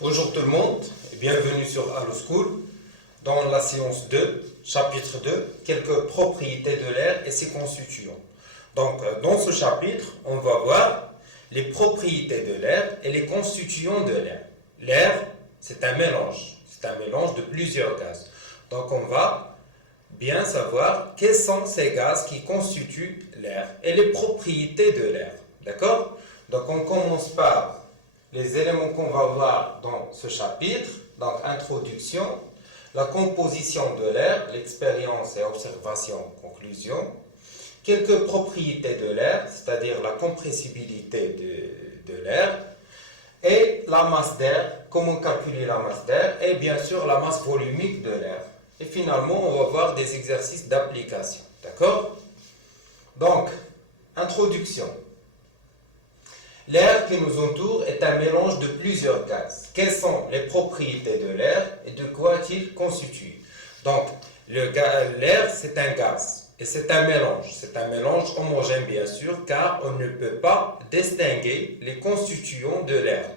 Bonjour tout le monde et bienvenue sur Allo School. Dans la séance 2, chapitre 2, quelques propriétés de l'air et ses constituants. Donc, dans ce chapitre, on va voir les propriétés de l'air et les constituants de l'air. L'air, c'est un mélange de plusieurs gaz. Donc, on va bien savoir quels sont ces gaz qui constituent l'air et les propriétés de l'air. D'accord? Donc, on commence par les éléments qu'on va voir dans ce chapitre. Donc, introduction, la composition de l'air, l'expérience et observation, conclusion, quelques propriétés de l'air, c'est-à-dire la compressibilité de l'air, et la masse d'air, comment calculer la masse d'air, et bien sûr la masse volumique de l'air. Et finalement, on va voir des exercices d'application. D'accord? Donc, introduction. L'air qui nous entoure est un mélange de plusieurs gaz. Quelles sont les propriétés de l'air et de quoi est-il constitué? Donc, l'air, c'est un gaz et c'est un mélange homogène bien sûr, car on ne peut pas distinguer les constituants de l'air.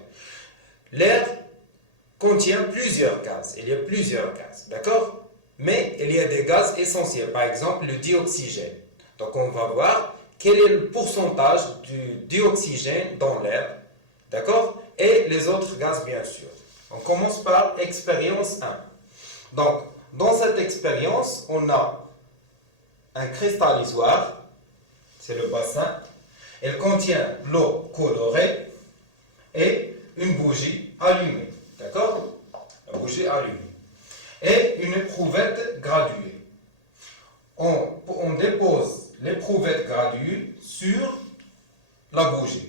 L'air contient plusieurs gaz, il y a plusieurs gaz, d'accord? Mais il y a des gaz essentiels, par exemple le dioxygène. Donc, on va voir quel est le pourcentage du dioxygène dans l'air, d'accord? Et les autres gaz, bien sûr. On commence par expérience 1. Donc, dans cette expérience, on a un cristallisoire, c'est le bassin. Elle contient l'eau colorée et une bougie allumée, d'accord? La bougie allumée. Et une éprouvette graduée. On dépose l'éprouvette graduée sur la bougie.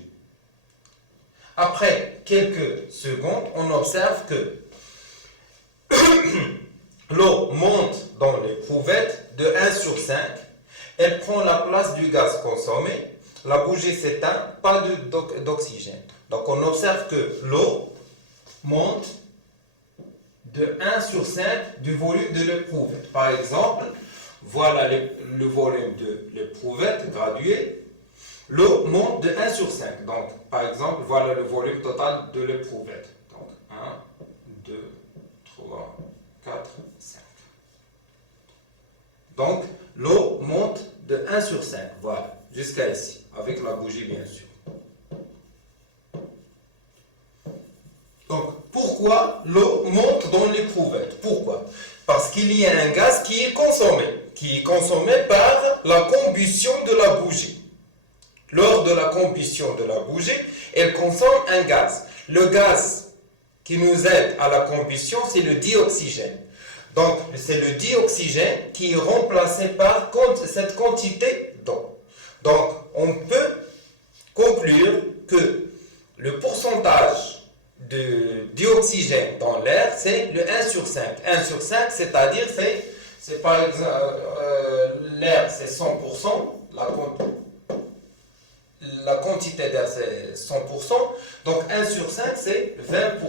Après quelques secondes, on observe que l'eau monte dans l'éprouvette de 1 sur 5. Elle prend la place du gaz consommé. La bougie s'éteint, pas d'oxygène. Donc on observe que l'eau monte de 1 sur 5 du volume de l'éprouvette. Par exemple, voilà le volume de l'éprouvette graduée. L'eau monte de 1 sur 5. Donc, par exemple, voilà le volume total de l'éprouvette. Donc, 1, 2, 3, 4, 5. Donc, l'eau monte de 1 sur 5. Voilà, jusqu'à ici, avec la bougie, bien sûr. Donc, pourquoi l'eau monte dans l'éprouvette? Pourquoi? Parce qu'il y a un gaz qui est consommé par la combustion de la bougie. Lors de la combustion de la bougie, elle consomme un gaz. Le gaz qui nous aide à la combustion, c'est le dioxygène. Donc, c'est le dioxygène qui est remplacé par cette quantité d'eau. Donc, on peut conclure que le pourcentage de dioxygène dans l'air, c'est le 1 sur 5. 1 sur 5, c'est-à-dire, c'est par exemple, l'air, c'est 100%, la quantité d'air, c'est 100%, donc 1 sur 5, c'est 20%.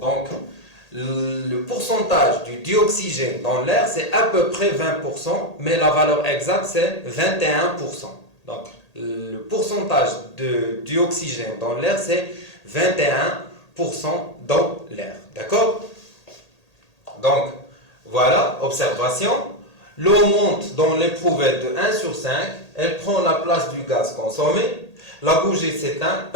Donc, le pourcentage du dioxygène dans l'air, c'est à peu près 20%, mais la valeur exacte, c'est 21%. Donc, le pourcentage de dioxygène dans l'air, c'est 21% dans l'air. D'accord? Donc, voilà, observation. L'eau monte dans l'éprouvette de 1 sur 5. Elle prend la place du gaz consommé. La bougie s'éteint,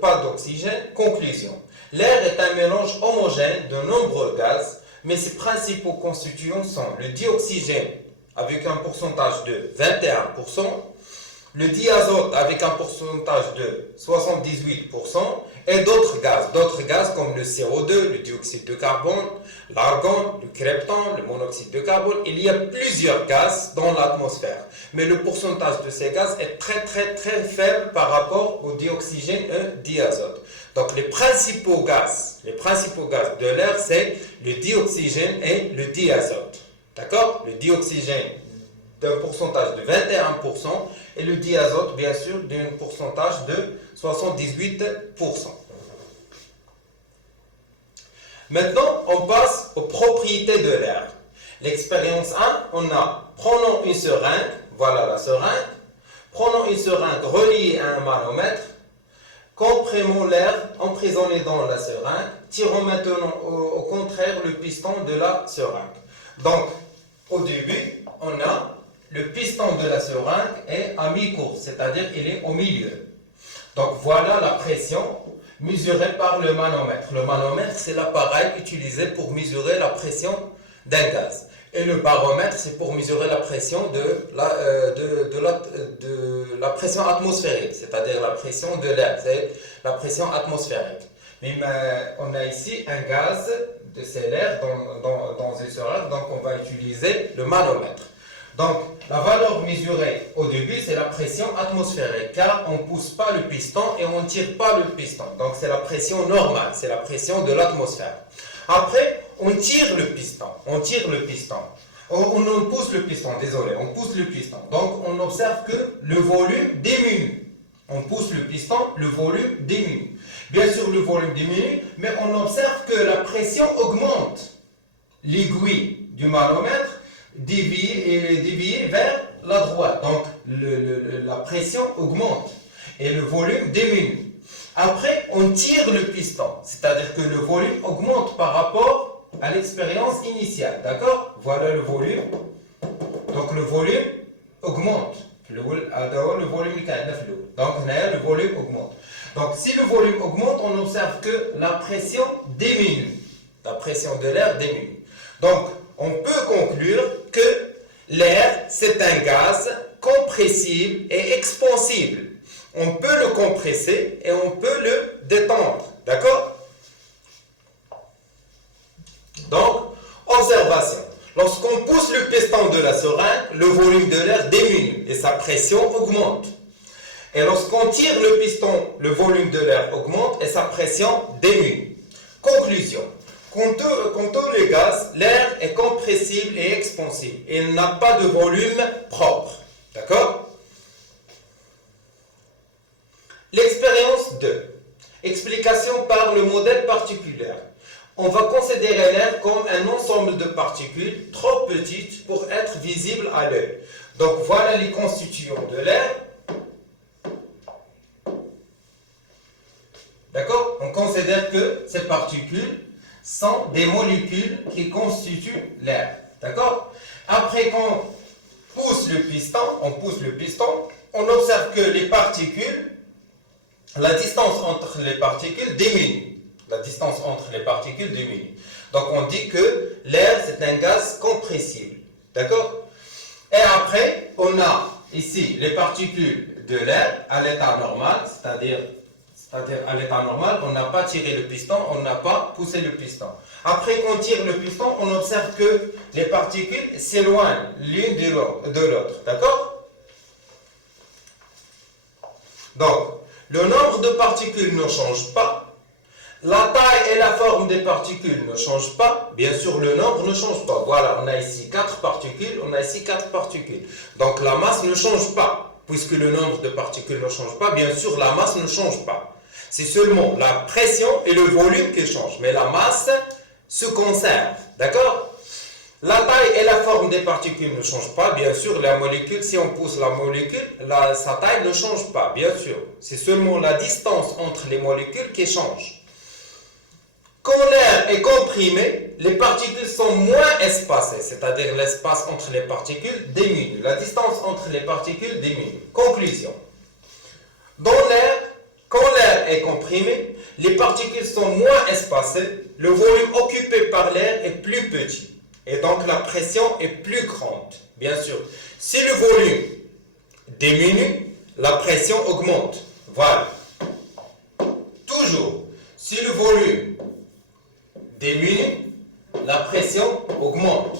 pas d'oxygène. Conclusion. L'air est un mélange homogène de nombreux gaz, mais ses principaux constituants sont le dioxygène avec un pourcentage de 21%, le diazote avec un pourcentage de 78%, et d'autres gaz comme le CO2, le dioxyde de carbone, l'argon, le krypton, le monoxyde de carbone. Il y a plusieurs gaz dans l'atmosphère, mais le pourcentage de ces gaz est très faible par rapport au dioxygène et diazote. Donc les principaux gaz de l'air, c'est le dioxygène et le diazote. D'accord? Le dioxygène d'un pourcentage de 21% et le diazote, bien sûr, d'un pourcentage de 78%. Maintenant, on passe aux propriétés de l'air. L'expérience 1, prenons une seringue, voilà la seringue, prenons une seringue reliée à un manomètre, comprimons l'air emprisonné dans la seringue, tirons maintenant au contraire le piston de la seringue. Donc, au début, on a le piston de la seringue est à mi-course, c'est-à-dire il est au milieu. Donc, voilà la pression mesurée par le manomètre. Le manomètre, c'est l'appareil utilisé pour mesurer la pression d'un gaz. Et le baromètre, c'est pour mesurer la pression de la pression atmosphérique, c'est-à-dire la pression de l'air, c'est la pression atmosphérique. Mais on a ici un gaz de l'air dans une seringue, donc on va utiliser le manomètre. Donc, la valeur mesurée au début, c'est la pression atmosphérique, car on ne pousse pas le piston et on ne tire pas le piston. Donc, c'est la pression normale, c'est la pression de l'atmosphère. Après, on tire le piston, on pousse le piston, désolé, on pousse le piston. Donc, on observe que le volume diminue. On pousse le piston, le volume diminue. Bien sûr, le volume diminue, mais on observe que la pression augmente. L'aiguille du manomètre déviée vers la droite. Donc, la pression augmente et le volume diminue. Après, on tire le piston, c'est-à-dire que le volume augmente par rapport à l'expérience initiale. D'accord? Voilà le volume. Donc, le volume augmente. Le volume donc, le volume augmente. Donc, si le volume augmente, on observe que la pression diminue. La pression de l'air diminue. Donc, on peut conclure que l'air, c'est un gaz compressible et expansible. On peut le compresser et on peut le détendre. D'accord? Donc, observation. Lorsqu'on pousse le piston de la seringue, le volume de l'air diminue et sa pression augmente. Et lorsqu'on tire le piston, le volume de l'air augmente et sa pression diminue. Conclusion. Quant au gaz, l'air est compressible et expansible. Il n'a pas de volume propre. D'accord? L'expérience 2. Explication par le modèle particulaire. On va considérer l'air comme un ensemble de particules trop petites pour être visibles à l'œil. Donc voilà les constituants de l'air. D'accord? On considère que ces particules sont des molécules qui constituent l'air. D'accord? Après qu'on pousse le piston, on observe que les particules, la distance entre les particules diminue. Donc on dit que l'air c'est un gaz compressible. D'accord? Et après, on a ici les particules de l'air à l'état normal, c'est-à-dire à l'état normal, on n'a pas tiré le piston, on n'a pas poussé le piston. Après qu'on tire le piston, on observe que les particules s'éloignent l'une de l'autre. D'accord? Donc, le nombre de particules ne change pas. La taille et la forme des particules ne changent pas. Bien sûr, le nombre ne change pas. Voilà, on a ici 4 particules, on a ici 4 particules. Donc, la masse ne change pas. Puisque le nombre de particules ne change pas, bien sûr, la masse ne change pas. C'est seulement la pression et le volume qui changent. Mais la masse se conserve. D'accord? La taille et la forme des particules ne changent pas. Bien sûr, la molécule, si on pousse la molécule, sa taille ne change pas. Bien sûr. C'est seulement la distance entre les molécules qui change. Quand l'air est comprimé, les particules sont moins espacées. C'est-à-dire l'espace entre les particules diminue. La distance entre les particules diminue. Conclusion. Quand l'air est comprimé, les particules sont moins espacées, le volume occupé par l'air est plus petit, et donc la pression est plus grande. Bien sûr, si le volume diminue, la pression augmente. Voilà. Toujours, si le volume diminue, la pression augmente.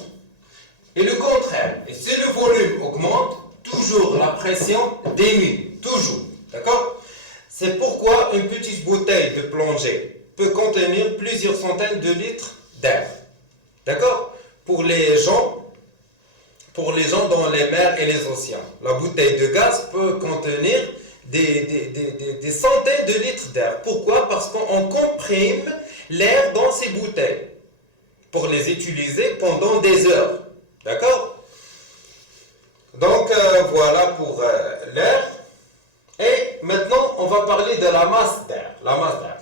Et le contraire, et si le volume augmente, toujours la pression diminue. Toujours. D'accord? C'est pourquoi une petite bouteille de plongée peut contenir plusieurs centaines de litres d'air. D'accord? Pour les gens dans les mers et les océans. La bouteille de gaz peut contenir des centaines de litres d'air. Pourquoi? Parce qu'on comprime l'air dans ces bouteilles pour les utiliser pendant des heures. D'accord? Donc, voilà pour l'air. Et maintenant, on va parler de la masse d'air. La masse d'air.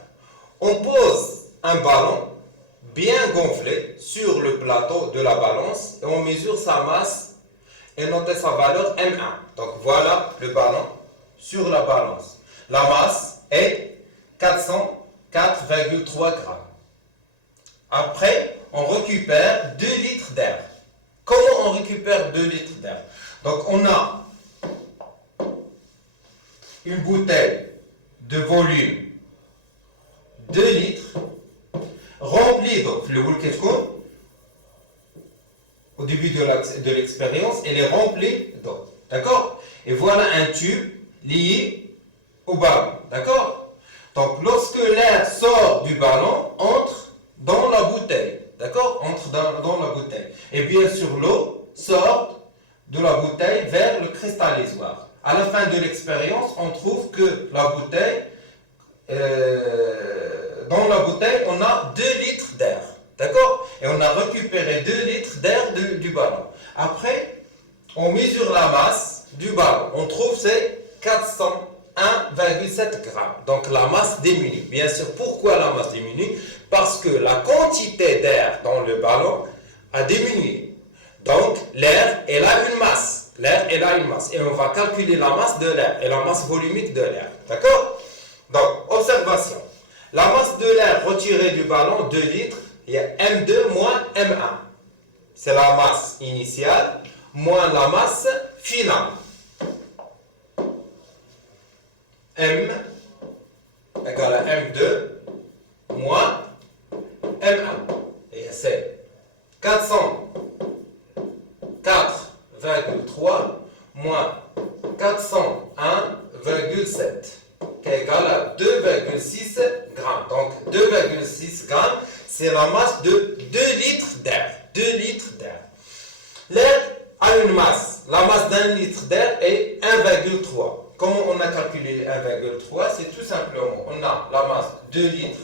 On pose un ballon bien gonflé sur le plateau de la balance et on mesure sa masse et noter sa valeur M1. Donc voilà le ballon sur la balance. La masse est 404,3 grammes. Après, on récupère 2 litres d'air. Comment on récupère 2 litres d'air? Donc on a une bouteille de volume 2 litres remplie, donc au début de l'expérience, elle est remplie d'eau. D'accord? Et voilà un tube lié au ballon. D'accord? Donc lorsque l'air sort du ballon, entre dans la bouteille. D'accord? Entre dans la bouteille. Et bien sûr, l'eau sort de la bouteille vers le cristallisoire. À la fin de l'expérience, on trouve que la bouteille, dans la bouteille, on a 2 litres d'air. D'accord? Et on a récupéré 2 litres d'air du ballon. Après, on mesure la masse du ballon. On trouve c'est 401,7 grammes. Donc la masse diminue. Bien sûr, pourquoi la masse diminue? Parce que la quantité d'air dans le ballon a diminué. Donc l'air, elle a une masse. L'air, elle a une masse. Et on va calculer la masse de l'air et la masse volumique de l'air. D'accord? Donc, observation. La masse de l'air retirée du ballon, 2 litres, il y a M2 moins M1. C'est la masse initiale moins la masse finale. M égale à M2 moins M1. Et c'est 404,3 moins 401,7 qui est égal à 2,6 grammes. Donc 2,6 grammes, c'est la masse de 2 litres d'air. 2 litres d'air. L'air a une masse. La masse d'un litre d'air est 1,3. Comment on a calculé 1,3? C'est tout simplement, on a la masse de 2 litres.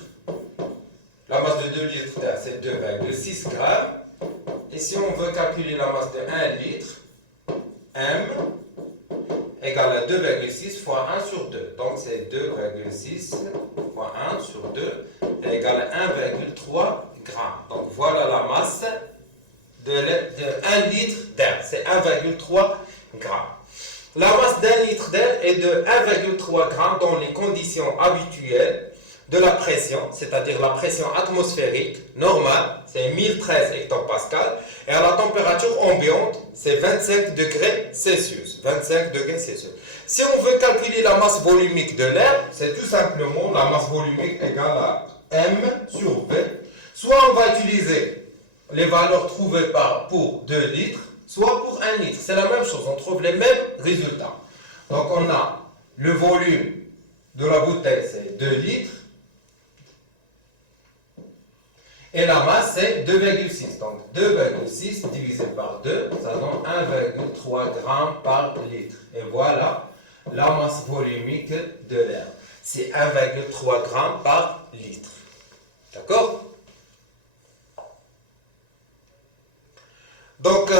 La masse de 2 litres d'air, c'est 2,6 grammes. Et si on veut calculer la masse de 1 litre, M égale à 2,6 fois 1 sur 2. Donc c'est 2,6 fois 1 sur 2 est égal à 1,3 grammes. Donc voilà la masse de 1 litre d'air. C'est 1,3 grammes. La masse d'un litre d'air est de 1,3 grammes dans les conditions habituelles de la pression, c'est-à-dire la pression atmosphérique normale, c'est 1013 hectopascales, et à la température ambiante, c'est 25 degrés Celsius. 25 degrés Celsius. Si on veut calculer la masse volumique de l'air, c'est tout simplement la masse volumique égale à M sur V. Soit on va utiliser les valeurs trouvées pour 2 litres, soit pour 1 litre. C'est la même chose, on trouve les mêmes résultats. Donc on a le volume de la bouteille, c'est 2 litres. Et la masse, c'est 2,6. Donc 2,6 divisé par 2, ça donne 1,3 grammes par litre. Et voilà la masse volumique de l'air. C'est 1,3 grammes par litre. D'accord? Donc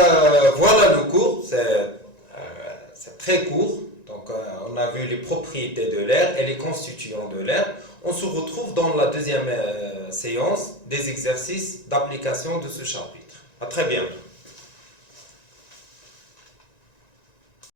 voilà le cours. C'est très court. Donc on a vu les propriétés de l'air et les constituants de l'air. On se retrouve dans la deuxième séance des exercices d'application de ce chapitre. À très bientôt.